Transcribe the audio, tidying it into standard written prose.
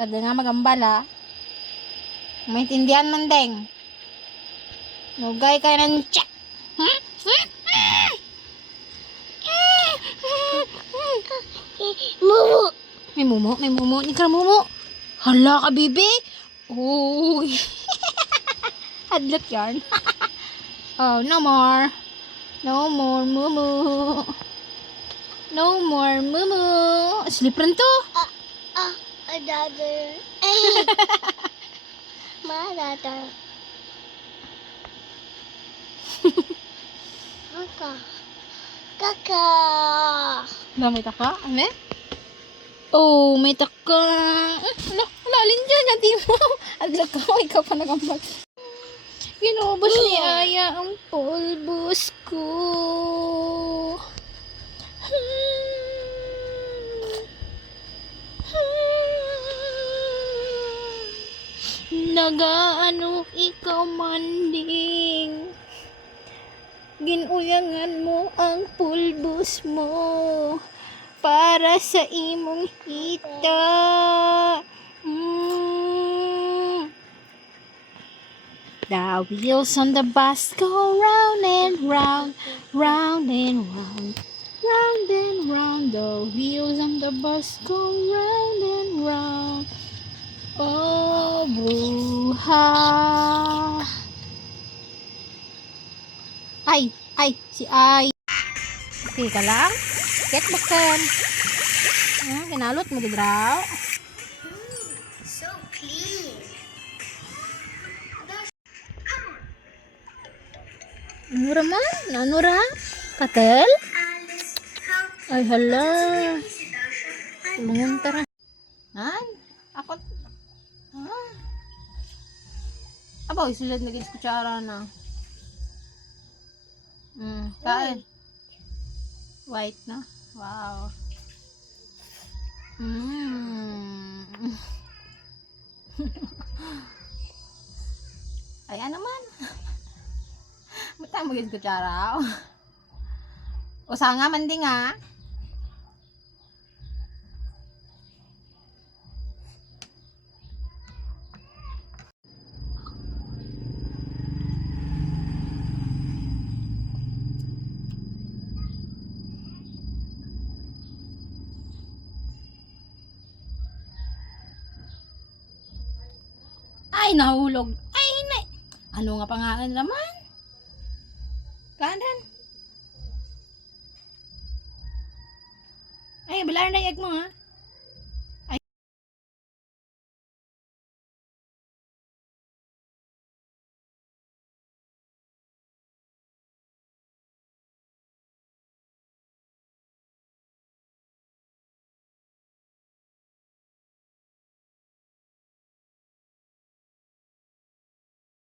Kada nga magambal ha. Maintindihan man deng. Nugay ka ng check. Mumu. May mumo, may mumo. Hindi ka na mumo. Hala ka, bibi. Uy. Hadlok yarn. Oh, no more. No more mumu. No more mumu. Sleep rin to. Another. Another. Kaka. Kaka. May taka? Ano? Oh, may taka. Wala, alin dyan. Yan, di mo. Hadlok ka. Ikaw pa nagambal. Ginubos ni Aya ang pulbos ko. Nagaano ikaw manding. Ginuyangan mo ang pulbos mo para sa imong hita. The wheels on the bus go round and round, round and round, round and round. The wheels on the bus go round and round. Oh, buha. Ay, si Ay. Okay ka lang? Get bakan. Kinalot mo gidraw. So clean. Ano raman? Ano ra? Patel? Ay, hala. Tulungan tara. Ako. Aba, isulad na guys kutsara na. Kain. White na. Wow. Ayan naman. Matang magiging kutsara. Usa nga man din nga. Ay, nahulog. Ay, hinay. Ano nga pangalan naman? Kanan. Ay, balar na yag mo ha.